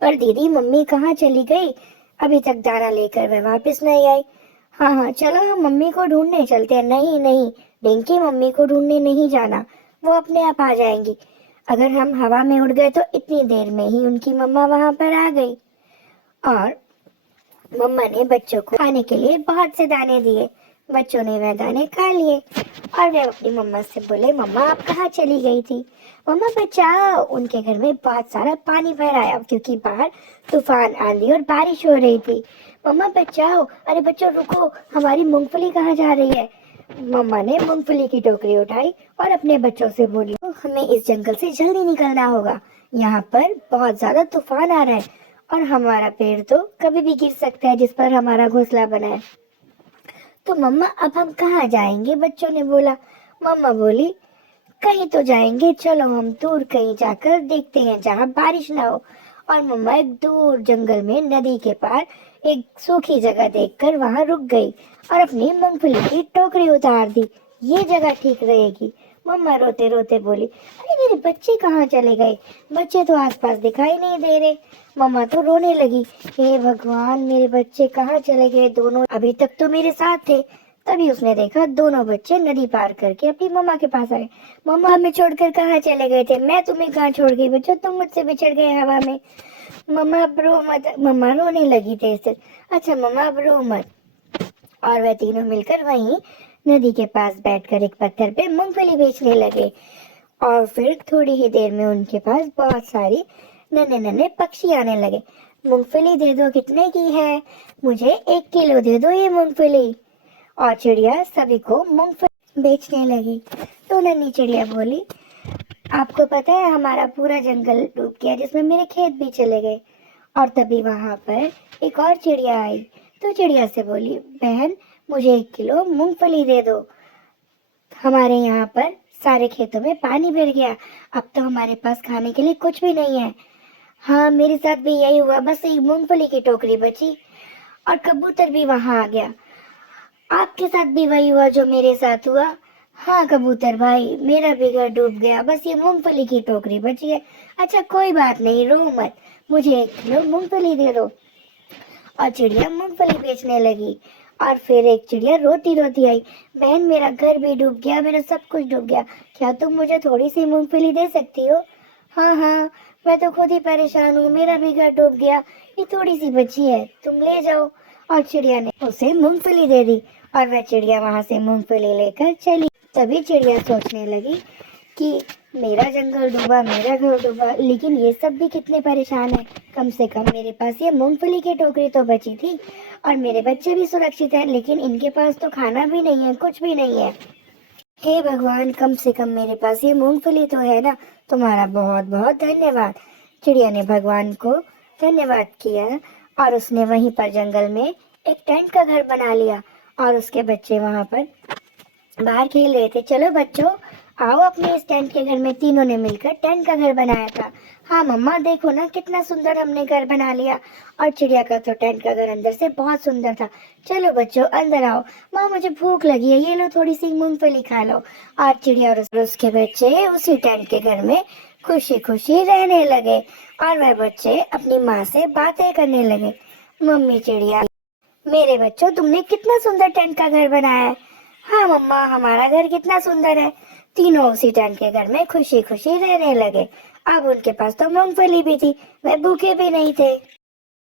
पर दीदी मम्मी कहाँ चली गई, अभी तक दाना लेकर वह वापस नहीं आई। हाँ हाँ चलो हम मम्मी को ढूंढने चलते हैं। नहीं नहीं रिंकी, मम्मी को ढूंढने नहीं जाना, वो अपने आप आ जाएंगी। अगर हम हवा में उड़ गए तो इतनी देर में ही उनकी मम्मा वहां पर आ गई और मम्मा ने बच्चों को खाने के लिए बहुत से दाने दिए। बच्चों ने वह दाने खा लिए और वे अपनी मम्मा से बोले, मम्मा आप कहाँ चली गई थी? मम्मा बचाओ, उनके घर में बहुत सारा पानी भर आया क्योंकि बाहर तूफान आंधी और बारिश हो रही थी। मम्मा बचाओ, अरे बच्चों रुको, हमारी मूंगफली कहाँ जा रही है? मम्मा ने मूंगफली की टोकरी उठाई और अपने बच्चों से बोली, हमें इस जंगल से जल्दी निकलना होगा, यहाँ पर बहुत ज्यादा तूफान आ रहा है और हमारा पेड़ तो कभी भी गिर सकता है जिस पर हमारा घोंसला बना है। तो मम्मा अब हम कहाँ जाएंगे? बच्चों ने बोला। मम्मा बोली, कहीं तो जाएंगे, चलो हम दूर कहीं जाकर देखते हैं जहाँ बारिश ना हो। और मम्मा एक दूर जंगल में नदी के पार एक सूखी जगह देखकर वहां रुक गई और अपनी मूंगफली की टोकरी उतार दी। ये जगह ठीक रहेगी। मम्मा रोते रोते बोली, अरे मेरे बच्चे कहाँ चले गए? बच्चे तो आसपास दिखाई नहीं दे रहे। मम्मा तो रोने लगी, हे भगवान मेरे बच्चे कहाँ चले गए? दोनों अभी तक तो मेरे साथ थे। तभी उसने देखा दोनों बच्चे नदी पार करके अपनी मम्मा के पास आए। मम्मा हमें छोड़कर कहाँ चले गए थे? मैं तुम्हें कहाँ छोड़ गई बच्चों, तुम मुझसे बिछड़ गए हवा में। मम्मा अब रो मत। मम्मा रोने लगी तेज तेज। अच्छा मम्मा अब रो मत। और वह तीनों मिलकर वहीं नदी के पास बैठकर एक पत्थर पे मूंगफली बेचने लगे। और फिर थोड़ी ही देर में उनके पास बहुत सारी नन्हे नन्हे पक्षी आने लगे। मूंगफली दे दो, कितने की है? मुझे 1 किलो दे दो ये मूंगफली। और चिड़िया सभी को मूंगफली बेचने लगी। तो नन्ही चिड़िया बोली, आपको पता है हमारा पूरा जंगल डूब गया जिसमें मेरे खेत भी चले गए। और तभी वहां पर एक और चिड़िया आई। तो चिड़िया से बोली, बहन मुझे 1 किलो मूंगफली दे दो, हमारे यहाँ पर सारे खेतों में पानी भर गया, अब तो हमारे पास खाने के लिए कुछ भी नहीं है। हाँ मेरे साथ भी यही हुआ, बस एक मूंगफली की टोकरी बची। और कबूतर भी वहां आ गया। आपके साथ भी वही हुआ जो मेरे साथ हुआ? हाँ कबूतर भाई, मेरा भी घर डूब गया, बस ये मूंगफली की टोकरी बची है। अच्छा कोई बात नहीं, रो मत, मुझे 1 किलो मूंगफली दे दो। और चिड़िया मूंगफली बेचने लगी। और फिर एक चिड़िया रोती रोती आई, बहन मेरा घर भी डूब गया, मेरा सब कुछ डूब गया, क्या तुम मुझे थोड़ी सी मूंगफली दे सकती हो? हाँ हाँ, मैं तो खुद ही परेशान हूँ, मेरा भी घर डूब गया, ये थोड़ी सी बची है, तुम ले जाओ। और चिड़िया ने उसे मूंगफली दे दी और वह चिड़िया वहां से मूंगफली लेकर चली। तभी चिड़िया सोचने लगी कि मेरा जंगल डूबा, मेरा घर डूबा, लेकिन ये सब भी कितने परेशान हैं। कम से कम मेरे पास ये मूंगफली की टोकरी तो बची थी और मेरे बच्चे भी सुरक्षित हैं, लेकिन इनके पास तो खाना भी नहीं है, कुछ भी नहीं है। हे भगवान, कम से कम मेरे पास ये मूंगफली तो है ना, तुम्हारा बहुत बहुत धन्यवाद। चिड़िया ने भगवान को धन्यवाद किया और उसने वहीं पर जंगल में एक टेंट का घर बना लिया और उसके बच्चे वहां पर बाहर खेल रहे थे। चलो बच्चों आओ अपने इस टेंट के घर में। तीनों ने मिलकर टेंट का घर बनाया था। हाँ मम्मा देखो ना कितना सुंदर हमने घर बना लिया। और चिड़िया का तो टेंट का घर अंदर से बहुत सुंदर था। चलो बच्चों अंदर आओ, माँ मुझे भूख लगी है, ये लो थोड़ी सी मूंगफली खा लो। और चिड़िया और उसके बच्चे उसी टेंट के घर में खुशी खुशी रहने लगे और वह बच्चे अपनी माँ से बातें करने लगे। मम्मी चिड़िया, मेरे बच्चों तुमने कितना सुंदर टेंट का घर बनाया है। हाँ मम्मा हमारा घर कितना सुंदर है। तीनों उसी टेंट के घर में खुशी खुशी रहने लगे। अब उनके पास तो मूंगफली भी थी, वे भूखे भी नहीं थे।